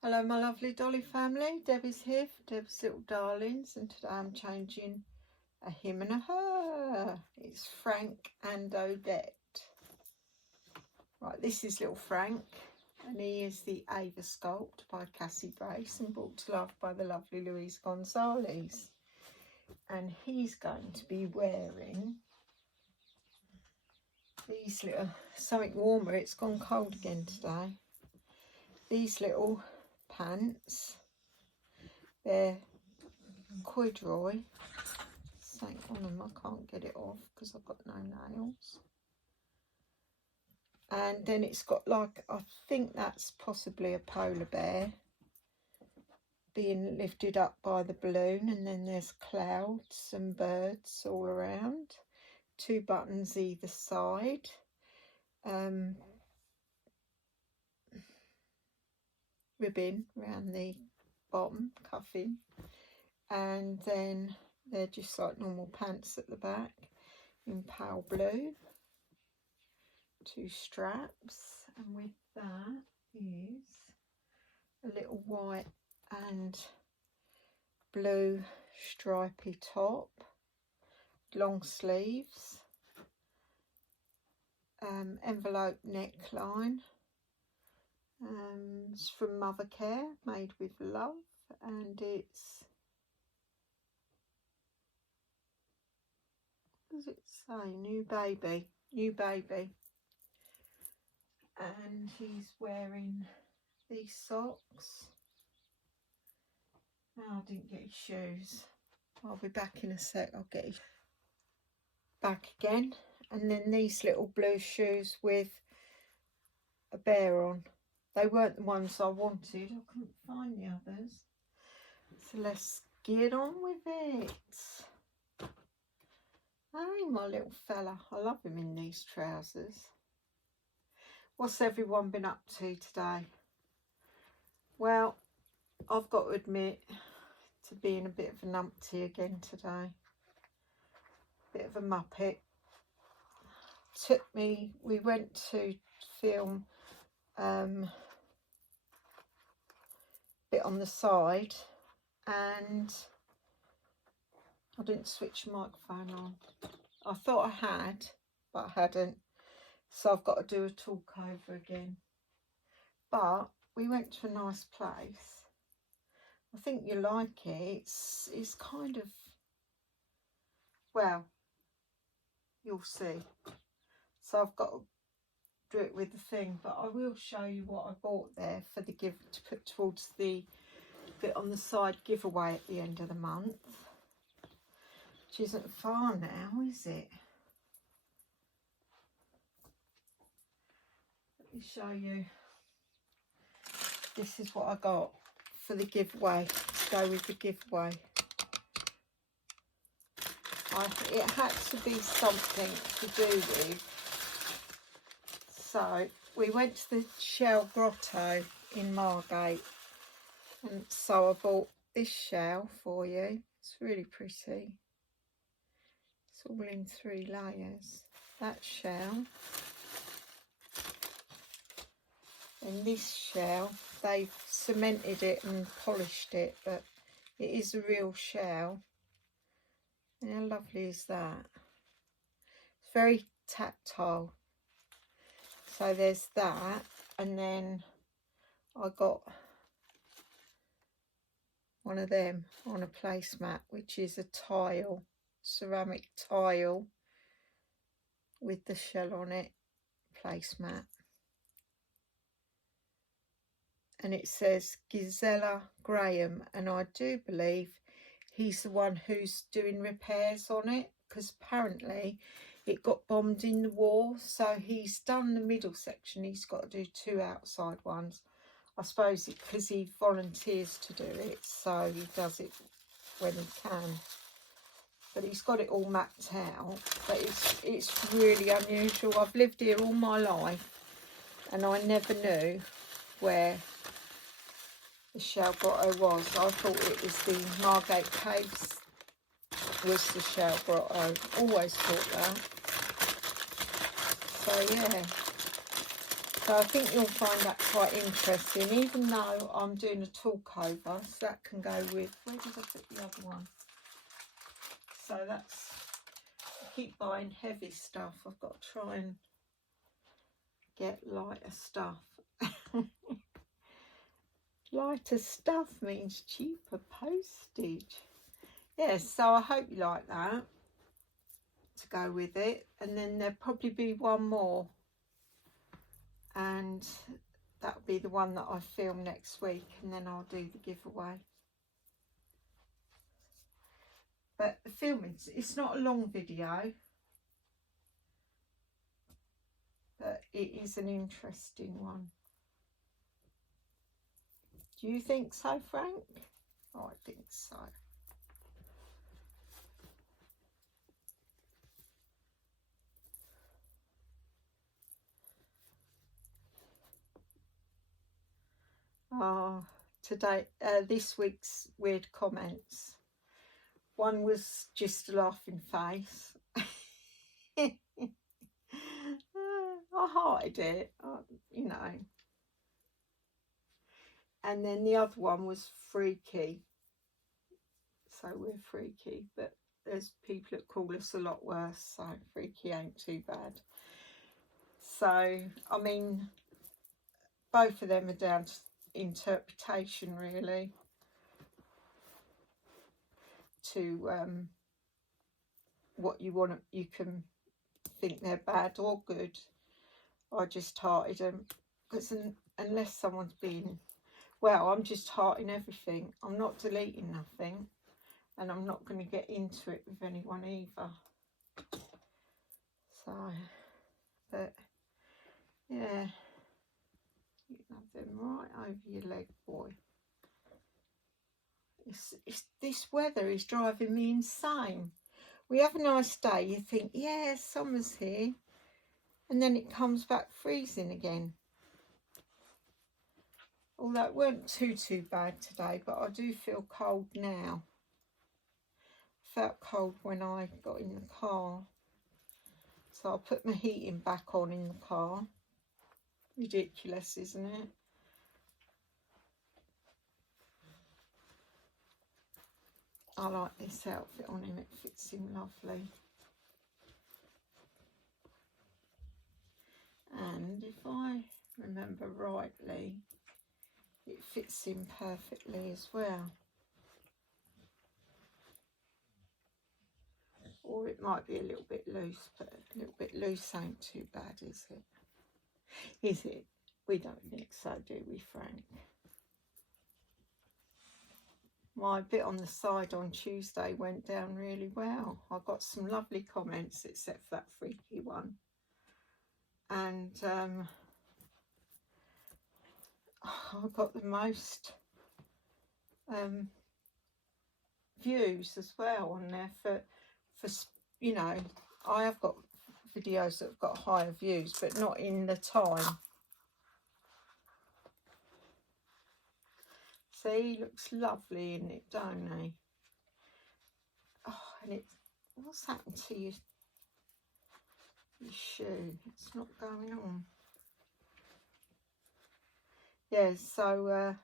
Hello my lovely dolly family, Debbie's here for Debbie's Little Darlings, and today I'm changing a him and a her. It's Frank and Odette. Right, this is little Frank, and he is the Ava sculpt by Cassie Brace and brought to life by the lovely Louise Gonzalez. And he's going to be wearing these little, something warmer, it's gone cold again today, these little pants. They're corduroy, something on them, I can't get it off because I've got no nails. And then it's got like, I think that's possibly a polar bear being lifted up by the balloon, and then there's clouds and birds all around, 2 buttons either side, ribbon around the bottom, cuffing, and then they're just like normal pants at the back in pale blue, 2 straps, and with that is a little white and blue stripy top, long sleeves, envelope neckline. It's from Mother Care, made with love, and it's, what does it say? New baby. And he's wearing these socks. Oh, I didn't get his shoes. I'll be back in a sec. I'll get his back again. And then these little blue shoes with a bear on. They weren't the ones I wanted. I couldn't find the others. So let's get on with it. Hey, my little fella. I love him in these trousers. What's everyone been up to today? Well, I've got to admit to being a bit of a numpty again today. Bit of a muppet. We went to film bit on the side, and I didn't switch the microphone on. I thought I had, but I hadn't. So I've got to do a talk over again. But we went to a nice place. I think you like it. It's kind of, well, you'll see. So I've got to do it with the thing, but I will show you what I bought there for the to put towards the bit on the side giveaway at the end of the month. Which isn't far now, is it? Let me show you. This is what I got for the giveaway, to go with the giveaway. It had to be something to do with. So we went to the Shell Grotto in Margate, and so I bought this shell for you. It's really pretty. It's all in 3 layers. That shell. And this shell, they've cemented it and polished it, but it is a real shell. And how lovely is that? It's very tactile. So there's that, and then I got one of them on a placemat, which is a tile, ceramic tile with the shell on it, placemat. And it says Gisela Graham, and I do believe he's the one who's doing repairs on it, because apparently it got bombed in the war, so he's done the middle section. He's got to do 2 outside ones. I suppose because he volunteers to do it, so he does it when he can. But he's got it all mapped out. But it's really unusual. I've lived here all my life, and I never knew where the Shell Grotto was. I thought it was the Margate Caves was the Shell Grotto. Always thought that. So yeah, So I think you'll find that quite interesting, even though I'm doing a talk over, so that can go with, where did I put the other one? So that's, I keep buying heavy stuff. I've got to try and get lighter stuff. Lighter stuff means cheaper postage. Yes, so I hope you like that to go with it. And then there'll probably be one more. And that'll be the one that I film next week. And then I'll do the giveaway. But the filming, it's not a long video. But it is an interesting one. Do you think so, Frank? Oh, I think so. Oh, today, this week's weird comments. One was just a laughing face. I hearted it, you know. And then the other one was freaky. So we're freaky, but there's people that call us a lot worse, so freaky ain't too bad. So, I mean, both of them are down to interpretation, really, to what you want. You can think they're bad or good. I just hearted them, because unless someone's been, well, I'm just hearting everything. I'm not deleting nothing, and I'm not going to get into it with anyone either. So, but yeah, you can have them right over your leg, boy. This weather is driving me insane. We have a nice day, you think, yeah, summer's here, and then it comes back freezing again. Although it weren't too bad today, but I do feel cold now. Felt cold when I got in the car. So I'll put my heating back on in the car. Ridiculous, isn't it? I like this outfit on him, it fits him lovely. And if I remember rightly, it fits him perfectly as well. Or it might be a little bit loose, but a little bit loose ain't too bad, is it? Is it? We don't think so, do we, Frank? My bit on the side on Tuesday went down really well. I got some lovely comments, except for that freaky one. And I got the most views as well on there for you know, I have got videos that have got higher views, but not in the time. See, he looks lovely in it, don't he? Oh, and it's, what's happened to your shoe? It's not going on. Yeah, so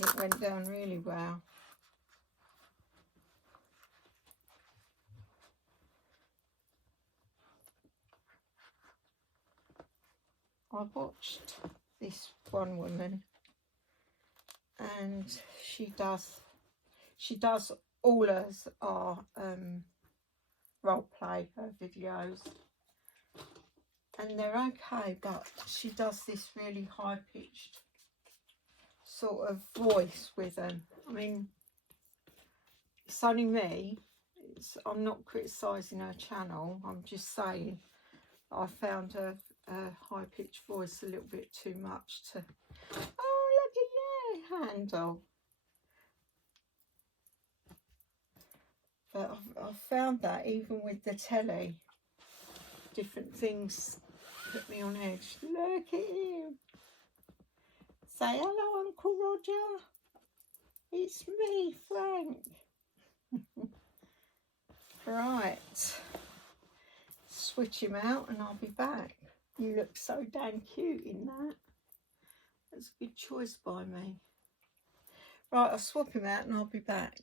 it went down really well. I watched this one woman, and she does all hers are role play, her videos, and they're okay, but she does this really high pitched sort of voice with them. I mean, it's only me. I'm not criticising her channel. I'm just saying I found her high-pitched voice a little bit too much to... Oh, look at you, handle. But I've found that even with the telly, different things put me on edge. Look at you. Say hello, Uncle Roger. It's me, Frank. Right, switch him out and I'll be back. You look so damn cute in that. That's a good choice by me. Right, I'll swap him out and I'll be back.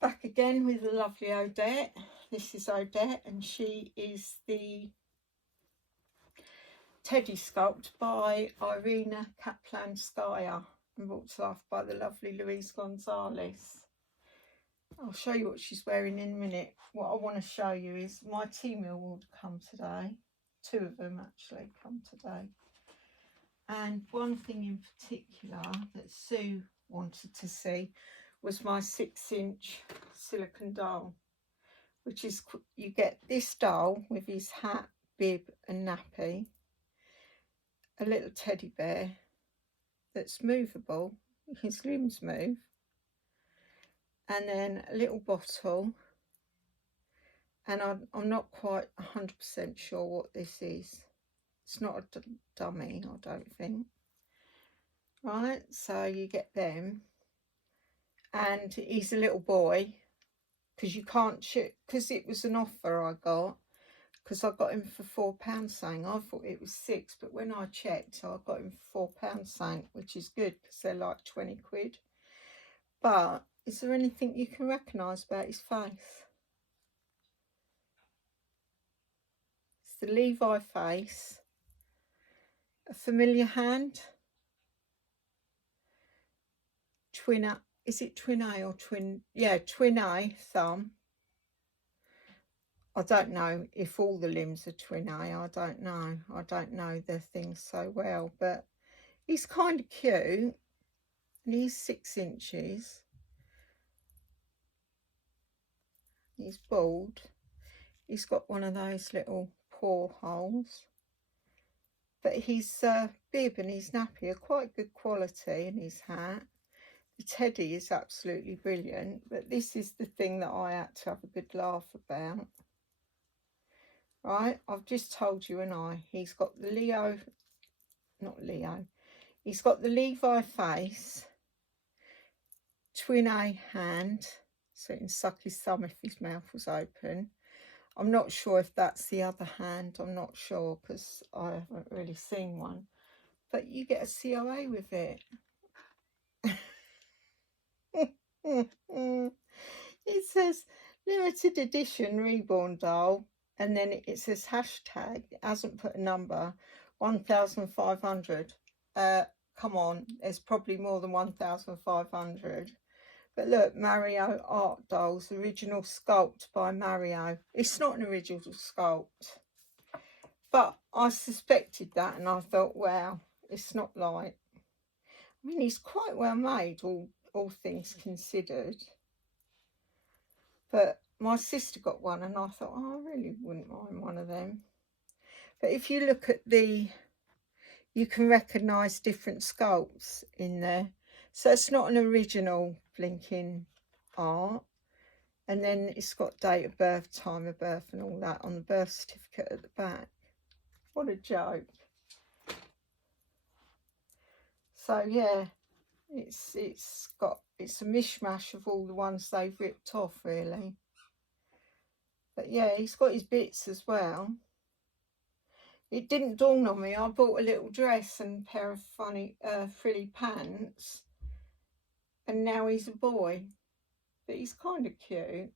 Back again with the lovely Odette. This is Odette and she is the teddy sculpt by Irina Kaplanskaya and brought to life by the lovely Louise Gonzalez. I'll show you what she's wearing in a minute. What I want to show you is my tea mill order come today. 2 of them actually come today. And one thing in particular that Sue wanted to see was my 6-inch silicone doll, which is, you get this doll with his hat, bib and nappy, a little teddy bear that's movable, his limbs move, and then a little bottle, and I'm not quite 100% sure what this is. It's not a dummy, I don't think. Right, so you get them, and he's a little boy, because you can't shoot, because it was an offer I got, because I got him for £4 saying. I thought it was 6, but when I checked, I got him for £4 saying, which is good because they're like 20 quid. But is there anything you can recognise about his face? It's the Levi face, a familiar hand, twin A, is it twin A or twin? Yeah, twin A thumb. I don't know if all the limbs are twin A, I don't know. I don't know the things so well, but he's kind of cute, and he's 6 inches. He's bald. He's got one of those little paw holes, but his bib and his nappy are quite good quality, and his hat. The teddy is absolutely brilliant, but this is the thing that I had to have a good laugh about. Right, I've just told you he's got the he's got the Levi face, twin A hand, so he can suck his thumb if his mouth was open. I'm not sure if that's the other hand, I'm not sure because I haven't really seen one, but you get a COA with it. It says limited edition reborn doll, and then it says hashtag, it hasn't put a number, 1,500. Come on, there's probably more than 1,500. But look, Mario Art Dolls, original sculpt by Mario. It's not an original sculpt, but I suspected that, and I thought, wow, it's not like, I mean, he's quite well made, all things considered. But my sister got one, and I thought, oh, I really wouldn't mind one of them. But if you look at you can recognise different sculpts in there. So it's not an original blinking art. And then it's got date of birth, time of birth and all that on the birth certificate at the back. What a joke. So yeah, it's a mishmash of all the ones they've ripped off, really. But yeah, he's got his bits as well. It didn't dawn on me. I bought a little dress and a pair of funny frilly pants, and now he's a boy. But he's kind of cute.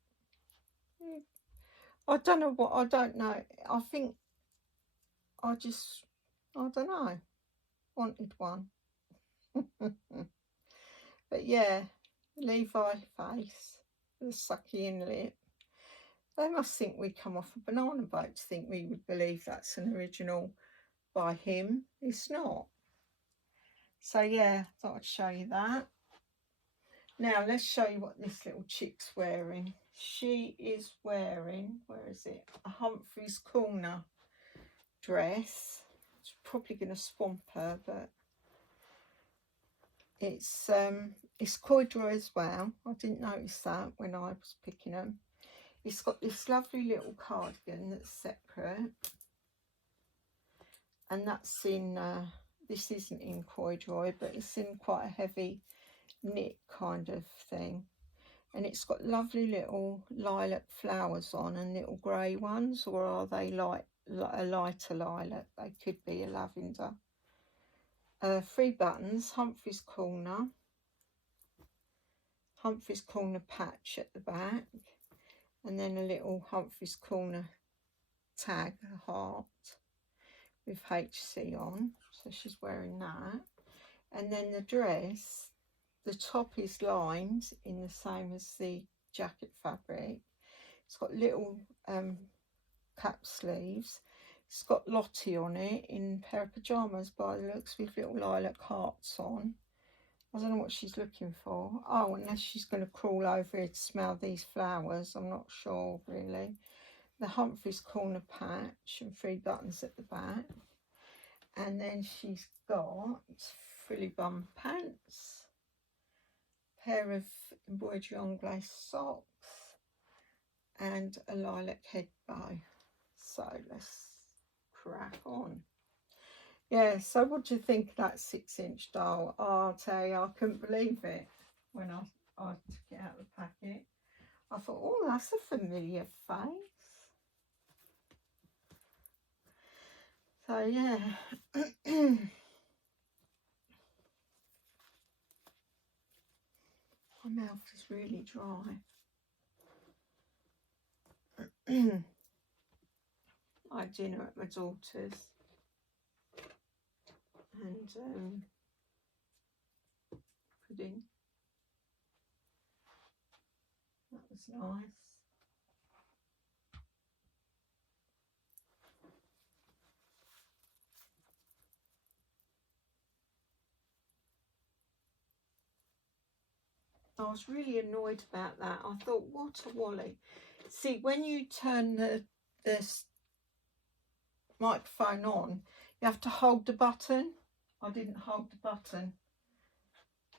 I don't know what, I don't know. I think I don't know, wanted one. But yeah, Levi face, the sucky in lip. They must think we come off a banana boat to think we would believe that's an original by him. It's not. So yeah, thought I'd show you that. Now let's show you what this little chick's wearing. She is wearing, where is it? A Humphrey's Corner dress. It's probably going to swamp her, but it's corduroy as well. I didn't notice that when I was picking them. It's got this lovely little cardigan that's separate, and that's in this isn't in corduroy, but it's in quite a heavy knit kind of thing. and it's got lovely little lilac flowers on and little grey ones, or are they like a lighter lilac? They could be a lavender. 3 buttons, Humphrey's Corner patch at the back, and then a little Humphrey's Corner tag, a heart with HC on, so she's wearing that. And then the dress, the top is lined in the same as the jacket fabric. It's got little cap sleeves. It's got Lottie on it in a pair of pyjamas by the looks, with little lilac hearts on. I don't know what she's looking for. Oh, unless she's going to crawl over here to smell these flowers. I'm not sure really. The Humphrey's Corner patch and 3 buttons at the back. And then she's got frilly bum pants, pair of embroidery anglaise socks, and a lilac head bow. So let's crack on. Yeah, so what do you think of that 6-inch doll? Oh, I'll tell you, I couldn't believe it when I took it out of the packet. I thought, oh, that's a familiar face. So yeah. My mouth is really dry. I had dinner at my daughter's, and pudding. That was nice. I was really annoyed about that. I thought, what a wally. See, when you turn this microphone on, you have to hold the button. I didn't hold the button.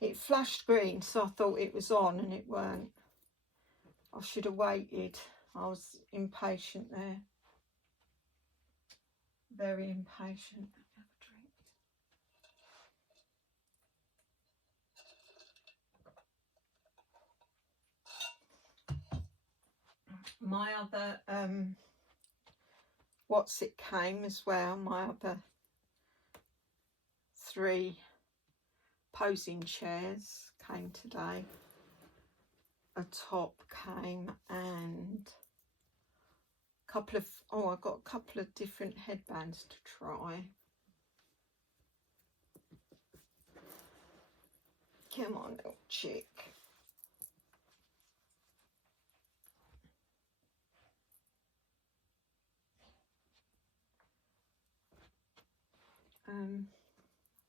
It flashed green, so I thought it was on, and it weren't. I should have waited. I was impatient there. Very impatient. Have a drink. My other what's it came as well, my other 3 posing chairs came today. A top came, and a couple of, I got a couple of different headbands to try. Come on, little chick.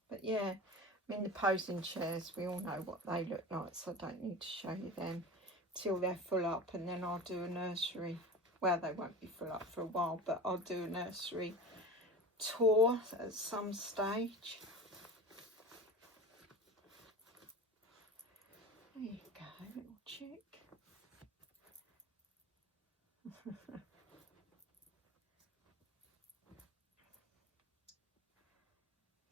But yeah, I mean, the posing chairs, we all know what they look like, so I don't need to show you them till they're full up, and then I'll do a nursery. Well, they won't be full up for a while, but I'll do a nursery tour at some stage. There you go, little chick.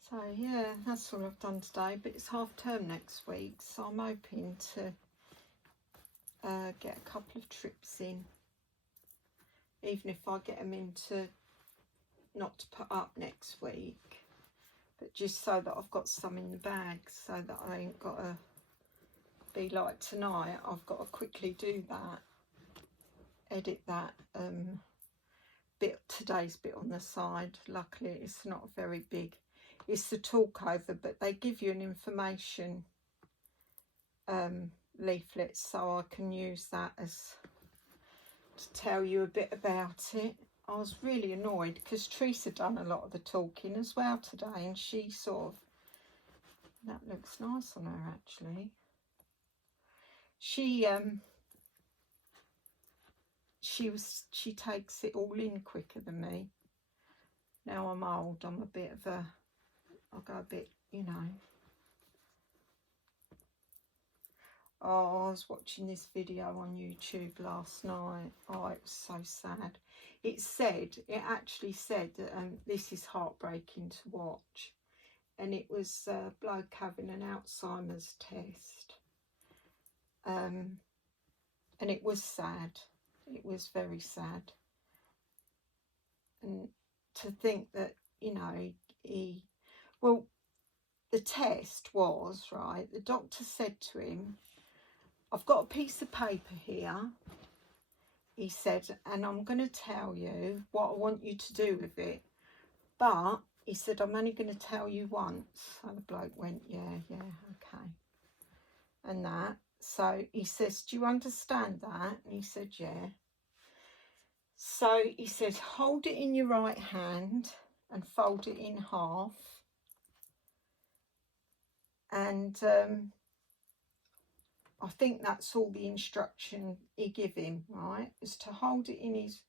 So yeah, that's all I've done today, but it's half term next week, so I'm hoping to get a couple of trips in, even if I get them into, not to put up next week, but just so that I've got some in the bag, so that I ain't got to be like tonight. I've got to quickly do that, edit that today's bit on the side. Luckily it's not very big. It's the talk over, but they give you an information leaflet, so I can use that as to tell you a bit about it. I was really annoyed because Teresa done a lot of the talking as well today, and she sort of, that looks nice on her actually. She takes it all in quicker than me. Now I'm old, I'm a bit of a, I'll go a bit, you know. Oh, I was watching this video on YouTube last night. Oh, it was so sad. It actually said that this is heartbreaking to watch. And it was a bloke having an Alzheimer's test. And it was sad. It was very sad. And to think that, you know, well, the test was, right, the doctor said to him, I've got a piece of paper here, he said, and I'm going to tell you what I want you to do with it. But he said, I'm only going to tell you once. And the bloke went, yeah, okay. And that. So he says, do you understand that? And he said, yeah. So he said, hold it in your right hand and fold it in half. And I think that's all the instruction he gave him, right? Is to hold it in his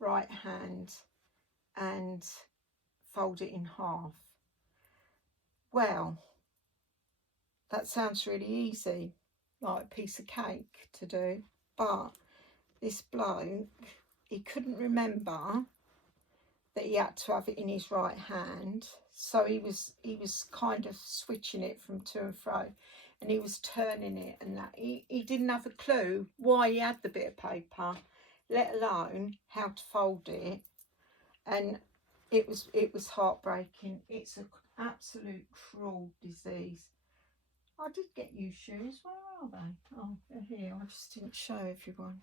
right hand and fold it in half. Well, that sounds really easy, like a piece of cake to do. But this bloke, he couldn't remember that he had to have it in his right hand. So he was kind of switching it from to and fro, and he was turning it and that. He didn't have a clue why he had the bit of paper, let alone how to fold it. And it was heartbreaking. It's an absolute cruel disease. I did get you shoes. Where are they? Oh, they're here. I just didn't show everyone.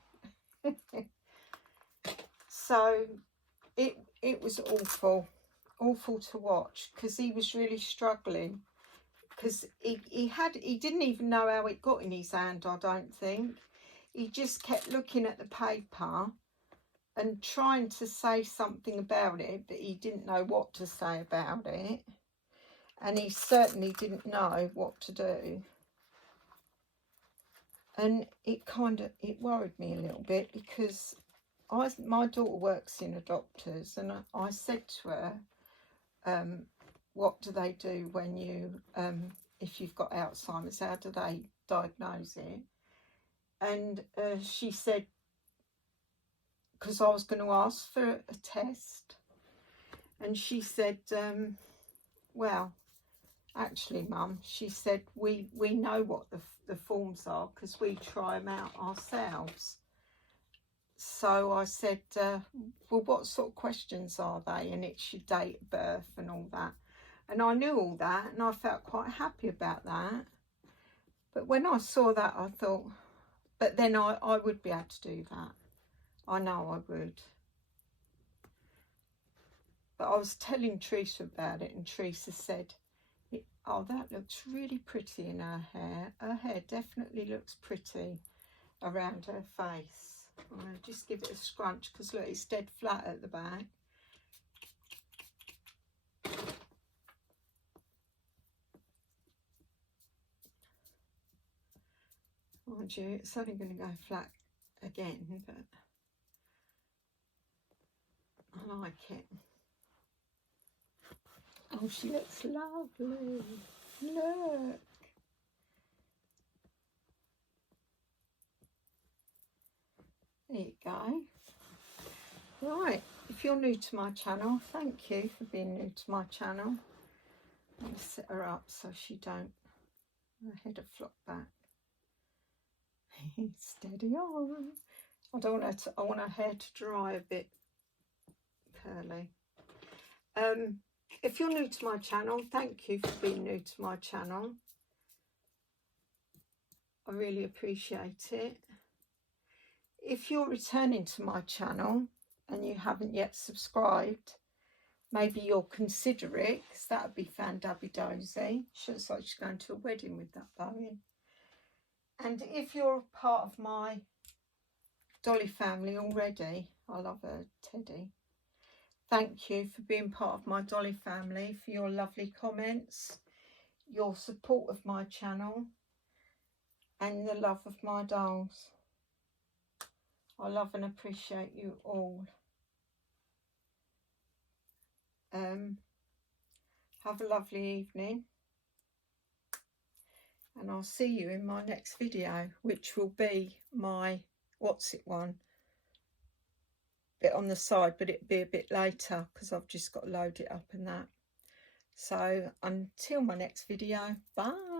So it was awful to watch, because he was really struggling, because he didn't even know how it got in his hand. I don't think he just kept looking at the paper and trying to say something about it, but he didn't know what to say about it, and he certainly didn't know what to do. And it worried me a little bit, because my daughter works in a doctor's, and I said to her, what do they do when you, if you've got Alzheimer's, how do they diagnose it? And she said, because I was going to ask for a test, and she said, well, actually, Mum, she said, we know what the forms are, because we try them out ourselves. So I said, well, what sort of questions are they? And it's your date of birth and all that. And I knew all that, and I felt quite happy about that. But when I saw that, I thought, but then I would be able to do that. I know I would. But I was telling Teresa about it, and Teresa said, oh, that looks really pretty in her hair. Her hair definitely looks pretty around her face. I'm going to just give it a scrunch, because look, it's dead flat at the back. Mind you, it's only going to go flat again, but I like it. Oh, she looks lovely. Look. There you go. Right, if you're new to my channel, thank you for being new to my channel. I'm going to set her up so she don't, her head will flop back. Steady on. I don't want her to, I want her hair to dry a bit curly. If you're new to my channel, thank you for being new to my channel. I really appreciate it. If you're returning to my channel and you haven't yet subscribed, maybe you'll consider it, because that would be fan-dabby-dozy. She looks like she's going to a wedding with that bow in. And if you're a part of my Dolly family already, I love her Teddy, thank you for being part of my Dolly family, for your lovely comments, your support of my channel, and the love of my dolls. I love and appreciate you all. Have a lovely evening, and I'll see you in my next video, which will be my what's it one, bit on the side, but it'll be a bit later because I've just got to load it up and that. So until my next video, bye.